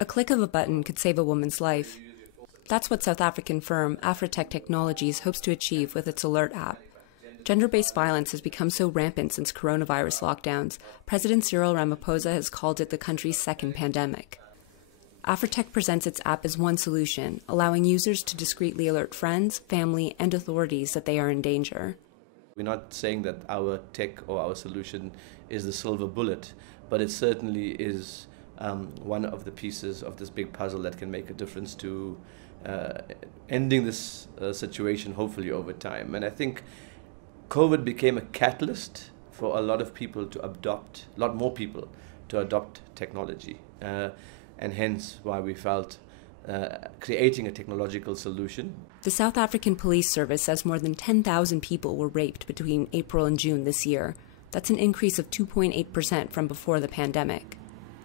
A click of a button could save a woman's life. That's what South African firm Afritech Technologies hopes to achieve with its alert app. Gender-based violence has become so rampant since coronavirus lockdowns, President Cyril Ramaphosa has called it the country's second pandemic. Afritech presents its app as one solution, allowing users to discreetly alert friends, family, and authorities that they are in danger. We're not saying that our tech or our solution is the silver bullet, but it certainly is one of the pieces of this big puzzle that can make a difference to ending this situation, hopefully over time. And I think COVID became a catalyst for a lot of people to adopt, a lot more people to adopt technology. And hence why we felt creating a technological solution. The South African Police Service says more than 10,000 people were raped between April and June this year. That's an increase of 2.8% from before the pandemic.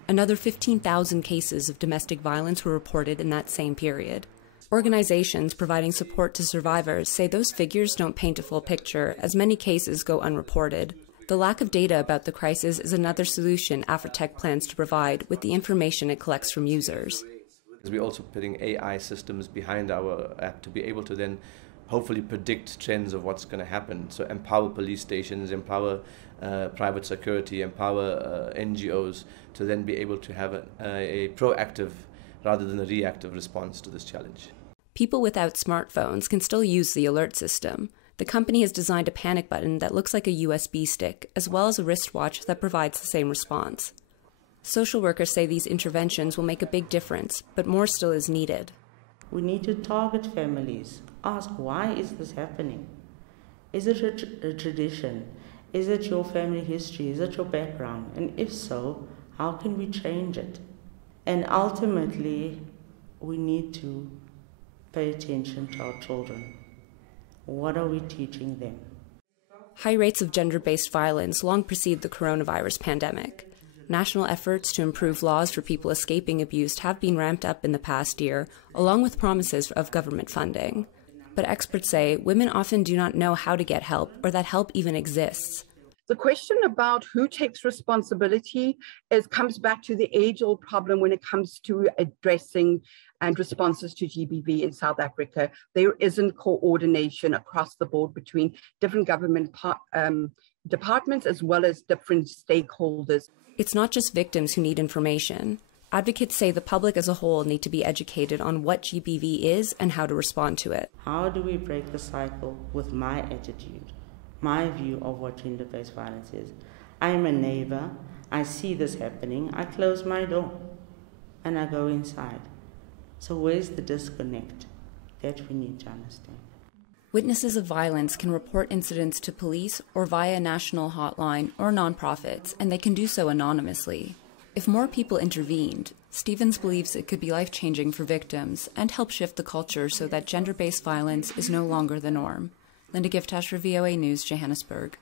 Another 15,000 cases of domestic violence were reported in that same period. Organizations providing support to survivors say those figures don't paint a full picture, as many cases go unreported. The lack of data about the crisis is another solution Afritech plans to provide with the information it collects from users. We're also putting AI systems behind our app to be able to then hopefully predict trends of what's going to happen. So empower police stations, empower private security, empower NGOs to then be able to have a proactive rather than a reactive response to this challenge. People without smartphones can still use the alert system. The company has designed a panic button that looks like a USB stick, as well as a wristwatch that provides the same response. Social workers say these interventions will make a big difference, but more still is needed. We need to target families. Ask, why is this happening? Is it a tradition? Is it your family history? Is it your background? And if so, how can we change it? And ultimately, we need to pay attention to our children. What are we teaching them? High rates of gender-based violence long precede the coronavirus pandemic. National efforts to improve laws for people escaping abuse have been ramped up in the past year, along with promises of government funding. But experts say women often do not know how to get help or that help even exists. The question about who takes responsibility comes back to the age-old problem when it comes to addressing and responses to GBV in South Africa. There isn't coordination across the board between different government departments as well as different stakeholders. It's not just victims who need information. Advocates say the public as a whole need to be educated on what GBV is and how to respond to it. How do we break the cycle with my attitude, my view of what gender-based violence is? I'm a neighbor, I see this happening, I close my door and I go inside. So where's the disconnect that we need to understand? Witnesses of violence can report incidents to police or via a national hotline or nonprofits, and they can do so anonymously. If more people intervened, Stevens believes it could be life-changing for victims and help shift the culture so that gender-based violence is no longer the norm. Linda Giftash for VOA News, Johannesburg.